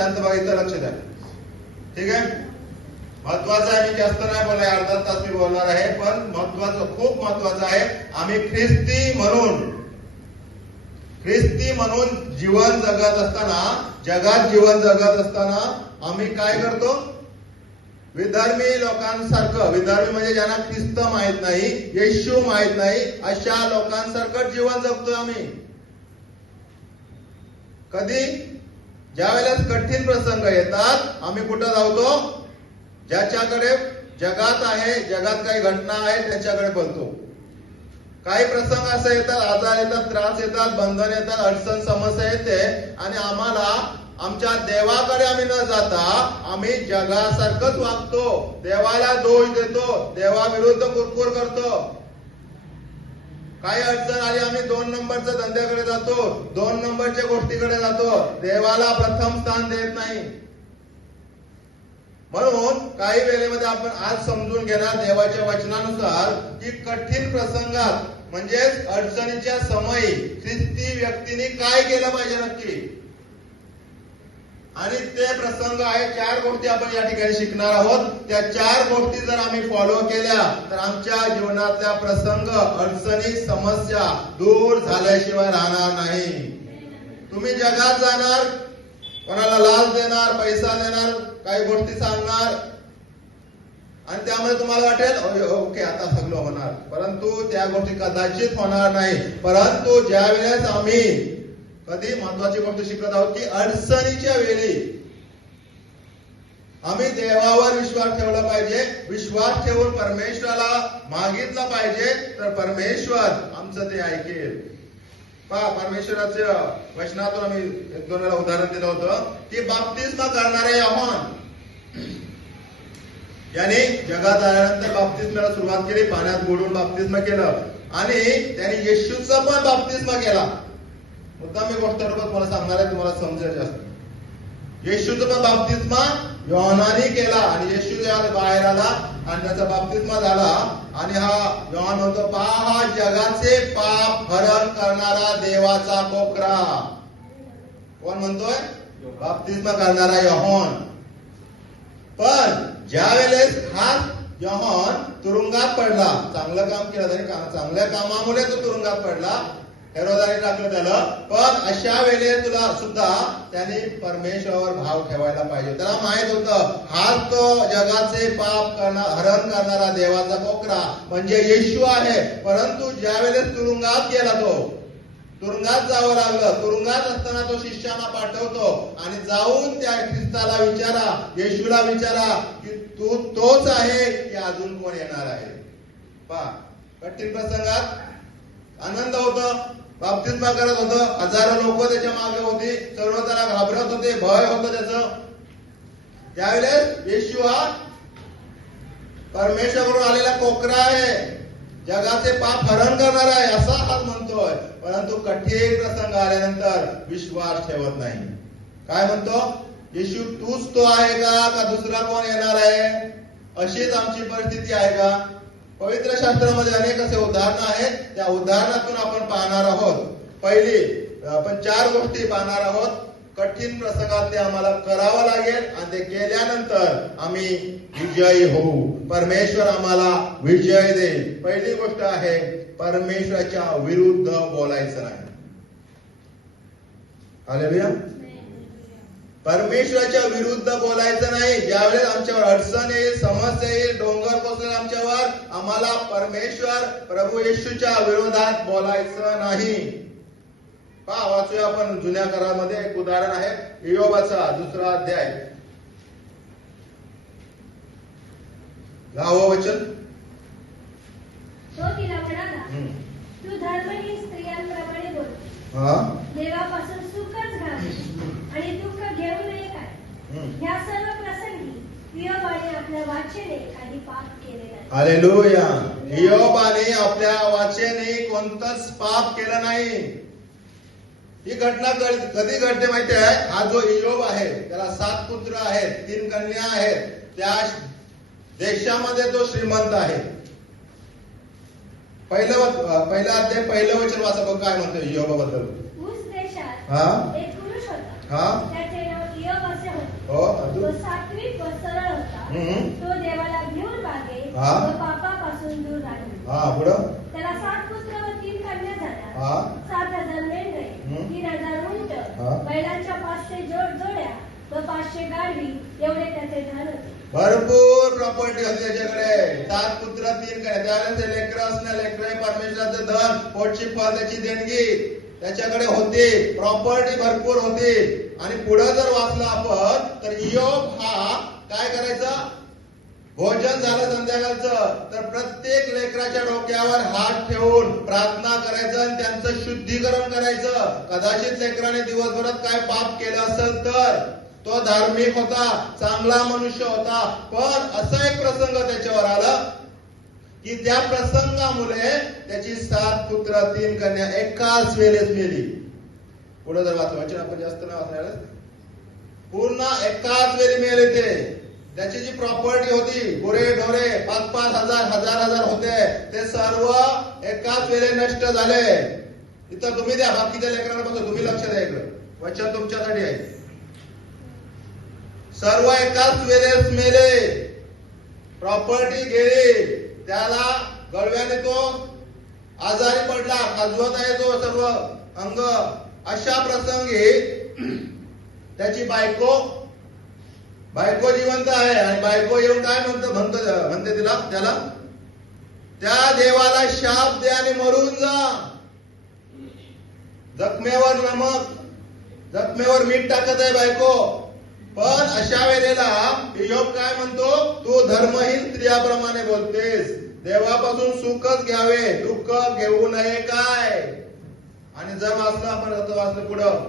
शांत बघा, इथं लक्ष द्या. ठीक आहे, महत्वाचं आहे. मी जास्त नाही बोलणार, अर्धा तास मी बोलणार आहे, पण महत्वाचं, खूप महत्वाचं आहे. आम्ही ख्रिस्ती म्हणून जीवन जगत असताना, जगात जीवन जगत असताना आम्ही काय करतो? विधर्मी लोकांसारखं, विधर्मी म्हणजे ज्यांना ख्रिस्त माहित नाही, येशू माहित नाही, अशा लोकांसारखं जीवन जगतो आम्ही. कधी? ज्या वेळेस कठीण प्रसंग येतात, आम्ही कुठं धावतो? ज्याच्याकडे जगात आहे, जगात काही घटना आहे त्याच्याकडे बोलतो. काही प्रसंग असे येतात, आजार येतात, त्रास येतात, बंधन येतात, अडचण, समस्या येते, आणि आम्हाला आमच्या देवाकडे आम्ही न जाता आम्ही जगासारखंच वागतो, देवाला दोष देतो, देवाविरुद्ध कुरकुर करतो. काही अडचण आली, आम्ही 2 नंबरच्या धंद्याकडे जातो, 2 नंबरच्या गोष्टीकडे जातो, देवाला प्रथम स्थान देत नाही. म्हणून काही वेळेमध्ये आपण आज समजून घेणार देवाच्या वचनानुसार की कठीण प्रसंगात म्हणजेच अडचणीच्या समयी ख्रिस्ती व्यक्तीने काय केलं पाहिजे नक्की. आणि ते प्रसंग आहे, 4 गोष्टी आपण या ठिकाणी शिकणार आहोत. त्या 4 गोष्टी जर आम्ही फॉलो केल्या तर आमच्या जीवनातल्या प्रसंग, अडचणी, समस्या दूर झाल्याशिवाय राहणार नाही. तुम्ही जगात जाणार, कोणाला लाच देणार, पैसा देणार, काही गोष्टी सांगणार, आणि त्यामुळे तुम्हाला वाटेल ओके आता सगळं होणार, परंतु त्या गोष्टी कदाचित होणार नाही. परंतु ज्या वेळेस आम्ही कधी महत्वाची गोष्ट शिकत आहोत की अडचणीच्या वेळी आम्ही देवावर विश्वास ठेवला पाहिजे. विश्वास ठेवून परमेश्वराला मागितलं पाहिजे, तर परमेश्वर आमचं ते ऐकेल. पहा, परमेश्वराच्या वचनातून आम्ही 1-2 वेळा उदाहरण दिलं होतं की बाप्तिस्मा करणारे योहान याने जगात आल्यानंतर बाप्तिस्माला सुरुवात केली, पाण्यात बुडून बाप्तिस्मा केलं, आणि त्यांनी येशूचा पण बाप्तिस्मा केला. मुद्दाम मी गोष्ट तुम्हाला सांगणार आहे, तुम्हाला समजेल जास्त. येशूचा पण बाप्तिस्मा योहानाने केला, आणि येशू जेव्हा बाहेर आला आणि त्याचा बाप्तिस्मा झाला, आणि हा योहान म्हणतो, पहा हा जगाचे पाप हरण करणारा देवाचा कोकरा. कोण म्हणतोय? बाप्तिस्मा करणारा योहान. पण ज्या वेळेस हा योहान तुरुंगात पडला, चांगलं काम केलं तरी चांगल्या कामामुळे तो तुरुंगात पडला, हेरोदाने टाकलं त्याला, पण अशा वेळेस तुला सुद्धा त्याने परमेश्वरावर भाव ठेवायला पाहिजे. त्याला माहित होतं हाच तो जगाचे पाप हरण करणारा देवाचा कोकरा म्हणजे येशू आहे. परंतु ज्या वेळेस तुरुंगात गेला, तो तुरुंगात जावं लागलं. तुरुंगात असताना तो शिष्याला पाठवतो आणि जाऊन त्या ख्रिस्ताला विचारा, येशूला विचारा की तू तोच आहे की अजून कोण येणार आहे. पहा, कठीण प्रसंगात आनंद होतो, बाप्तिस्मा करत होतं, हजारो लोक त्याच्या मागे होती, सर्व त्याला घाबरत होते, भय होतं त्याचं. त्यावेळेस येशू हा परमेश्वराकडून आलेला कोकरा आहे, जगाचे पाप हरण करणार आहे असा हात म्हणतोय. परंतु कठीण प्रसंग आल्यानंतर विश्वास ठेवत नाही. काय म्हणतो? येशू तूच तो आहे का दुसरा कोण येणार आहे? अशीच आमची परिस्थिती आहे का? पवित्र शास्त्रामध्ये अनेक असे उदाहरण आहेत, त्या उदाहरणातून आपण पाहणार आहोत. पहिली आपण 4 गोष्टी पाहणार आहोत. कठीण प्रसंगात ते आम्हाला करावं लागेल, आणि ते केल्यानंतर आम्ही विजयी होऊ, परमेश्वर आम्हाला विजय देईल. पहिली गोष्ट आहे, परमेश्वराच्या विरुद्ध बोलायचं नाही. हालेलुया. परमेश्वराच्या विरुद्ध बोलायचं नाही. ज्यावेळेस आमच्यावर अडचण येईल, समस्या येईल, डोंगर कोसळेल आमच्यावर, आम्हाला परमेश्वर प्रभू येशूच्या विरोधात बोलायचं नाही. पहा, वाचूया आपण जुन्या करारामध्ये एक उदाहरण आहे, इयोबाचा 2रा अध्याय. गावं वचन. तो तिला म्हणाला, तू धर्महीन स्त्रियांप्रमाणे बोल, देवापासून सुखच घ्यावे आणि दुःख घेऊ नये काय. ह्या सर्व प्रसंगी इयोबाने आपल्या वाचेने काही पाप केले नाही. हालेलुया. इयोबाने आपल्या वाचेने कोणतंच पाप केलं नाही. ही घटना कधी घडते माहिती आहे? हा जो इयोब आहे त्याला 7 पुत्र आहेत, 3 कन्या आहेत. त्या देशामध्ये तो श्रीमंत आहे. पहिला अध्याय पहिलं वचन वाचा बघ काय म्हणतो इयोबाबद्दल. उस देशात एक पुरुष होता, त्याचे नाव इयोब असे तो सात्विक व सरळ होता. तो देवाला घेऊन मागे हा. व पापापासून दूर राहिला. हा पुढं त्याला 7 पुत्र व 3 कन्या झाल्या. हा 7,000 मेंढरे, 3,000 उंट, हा. बैलांच्या 500 जोड्या व 500 गाढवी एवढे त्याचे धन होते. भरपूर प्रॉपर्टी होती त्याच्याकडे. 7 पुत्र 3 कन्या. त्यावेळेस लेकर असणं, लेकर परमेश्वराचं धन, पोटची फळ त्याची देणगी त्याच्याकडे होती. प्रॉपर्टी भरपूर होती. आणि पुढे जर वाचलं आपण तर इयोब हा काय करायचा, भोजन झालं संध्याकाळचं तर प्रत्येक लेकराच्या डोक्यावर हात ठेवून प्रार्थना करायचं आणि त्यांचं शुद्धीकरण करायचं. कदाचित लेकराने दिवसभरात काय पाप केलं असेल तर तो धार्मिक होता, चांगला मनुष्य होता. पण असा एक प्रसंग त्याच्यावर आला की त्या प्रसंगामुळे त्याची 7 पुत्र 3 कन्या एकाच वेळेस मेली. पुढे जर वाचवायचे आपण जास्त नाही वाचणार, पूर्ण एकाच वेळी मेले ते. त्याची जी प्रॉपर्टी होती, गुरे ढोरे 5-5 हजार होते, ते सर्व एकाच वेळी नष्ट झाले. इथं तुम्ही द्या, बाकीच्या लेकरांना बघा, तुम्ही लक्ष द्या, इकडं वचन तुमच्यासाठी आहे. सर्व एकाच वेळेस मेले, प्रॉपर्टी गेली. त्याला गळव्याने तो आजारी पडला, खाजवत आहे तो सर्व अंग. अशा प्रसंगी त्याची बायको जिवंत आहे आणि बायको येऊन काय म्हणते त्याला त्या देवाला शाप दे आणि मरून जा. जखमेवर मीठ टाकत आहे बायको. पण अशा वेळेला इयोब काय म्हणतो, तू धर्महीन स्त्रियाप्रमाणे बोलतेस. देवापासून सुखच घ्यावे, दुःख घेऊ नये काय. आणि जर वाचलं आपण वाचलं पुढं